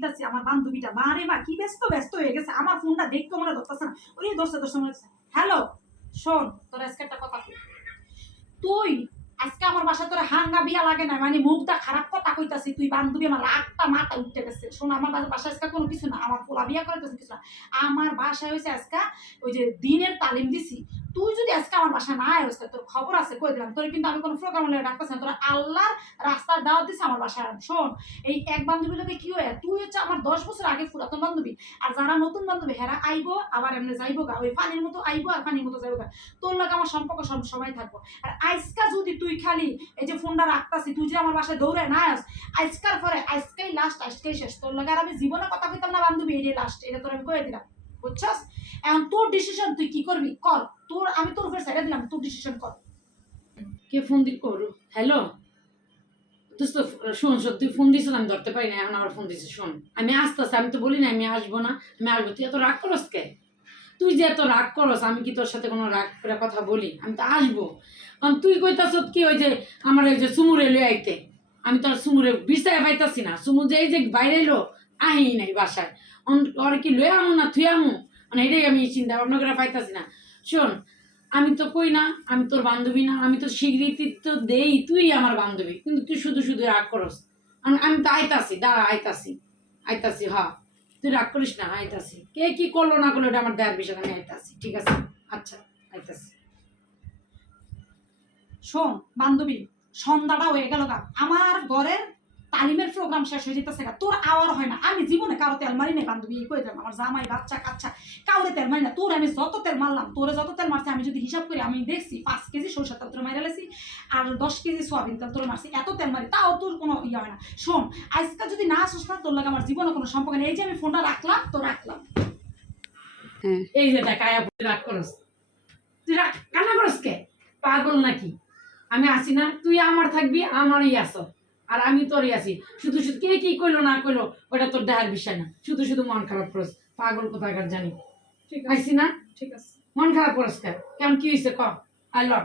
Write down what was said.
দিতেছি আমার বান্ধবীটা, মারে মা কি ব্যস্ত ব্যস্ত হয়ে গেছে, আমার ফোনটা দেখতে মনে ধরতেছে না, ওই দশটা মনে হচ্ছে। হ্যালো, শোন তোর আজকে একটা কথা কই। তুই আজকে আমার বাসা তোর হাঙ্গা বিয়া লাগে না, মানে মুখটা খারাপ কথা কইতাছি, তুই বান্ধবী আমার রাগটা মাথা উঠতে গেছে। শোন, আমার বাসা আজকে কোনো কিছু না, আমার পোলা বিয়া করে কিছু না, আমার বাসায় হয়েছে আজকে ওই যে দিনের তালিম দিছি। তুই যদি আজকে আমার বাসা না আয়, তোর খবর আছে কই দিলাম তোর, কিন্তু আমি কোনো প্রোগ্রাম হলে ডাকতেছি না, তোর আল্লাহর রাস্তার দাওয়াত দিছে আমার বাসায়। শোন, এই এক বান্ধবী লোকে কি হয়, তুই হচ্ছে আমার 10 বছর আগে পুরাতন বান্ধবী, আর যারা নতুন বান্ধবী হেরা আইবো আবার এমনি যাইবো গা, ওই পানির মতো আইবো আর পানির মতো যাইবো গা। তোর লাগে আমার সম্পর্ক সব সময় থাকবো। আর আজকা যদি তুই খালি এই যে ফোনটা রাখতাছি, তুই যে আমার বাসায় দৌড়ে না আস, আজকার পরে আজকেই লাস্ট, আজকেই শেষ, তোর লাগে আর আমি জীবনে কথা কইতাম না বান্ধবী, এটাই লাস্ট, এটা তোর আমি কয়ে দিলাম, বুঝছস? এখন তোর ডিসিশন, তুই কি করবি কর, তোর আমি তোর উপর ছেড়ে দিলাম, তোর ডিসিশন কর। কে ফোন দিল করো? হ্যালো দোস্ত, শোন, সত্যি ফোন দিয়েছিলাম ধরতে পারি না, এখন আবার ফোন দিয়েছি। শোন, আমি আসতেছি, আমি তো বলি না আমি আসবো না, আমি আসবো। তুই এত রাগ করস কে? তুই যে এত রাগ করস, আমি কি তোর সাথে কোনো রাগ করে কথা বলি? আমি তো আসবো। কারণ তুই কইতাছ কি ওই যে আমার ওই যে সুমুরে লয়ে আইতে, আমি তো আর সুমুরে বিছায় পাইতাছি না। সুমু যে এই যে বাইরে এলো, আহি নাই বাসায়, ওর কি লয়ে আমু না থুই আমু, মানে এটাই আমি চিন্তা ভাবনা করে পাইতাছি না। শোন, আমি তো কই না আমি তোর বান্ধবী না, আমি তো স্বীকৃতি তো দেই তুই আমার বান্ধবী, কিন্তু তুই শুধু শুধু রাগ করস। আমি তো আইতাছি, দাঁড়া, আইতাছি, আইতাছি, হ, তুই রাগ করিস না, আইতাছি। কে কি করলো না করলো এটা আমার দেয়ার বিষয়, আমি আইতাছি, ঠিক আছে? আচ্ছা, আইতাছি। শোন বান্ধবী, সন্ধ্যাটা হয়ে গেল গা, আমার ঘরের তালিমের প্রোগ্রাম শেষ হয়ে যেতেছে গা, তোর আওয়ার হয় না। আমি জীবনে কারো তেল মারি নাই বান্ধবী, এই কই দিলাম, আমার জামাই বাচ্চা কাচ্চা কাউরে তেল মারি না। তোর আমি যত তেল মারলাম, তোরে যত তেল মারছি, আমি যদি হিসাব করি আমি দেখছি 5 কেজি সরষের তেল তোর মাইরা লেছি, আর 10 কেজি সোয়াবিন তেল তোর মারছি, এত তেল মারি তাও তোর কোনো ইয়ে হয় না। শোন, আজকে যদি না আসিস না, তোর লাগে আমার জীবনে কোনো সম্পর্ক নেই। এই যে আমি ফোনটা রাখলাম, তো রাখলাম। এই যে দেখ, আয়া রাগ করস, তুই রাগ কান্না করস কে? পাগল নাকি? আমি আসি না, তুই আমার থাকবি, আমারই আসো, আর আমি তোরই আছি। শুধু শুধু কে কি কইলো না কইলো ওটা তোর দেখার বিষয় না, শুধু শুধু মন খারাপ করস, পাগল কোথাকার জানি। ঠিক আইসি না, ঠিক আছে। মন খারাপ করস কে? কেমন কি হয়েছে ক? I love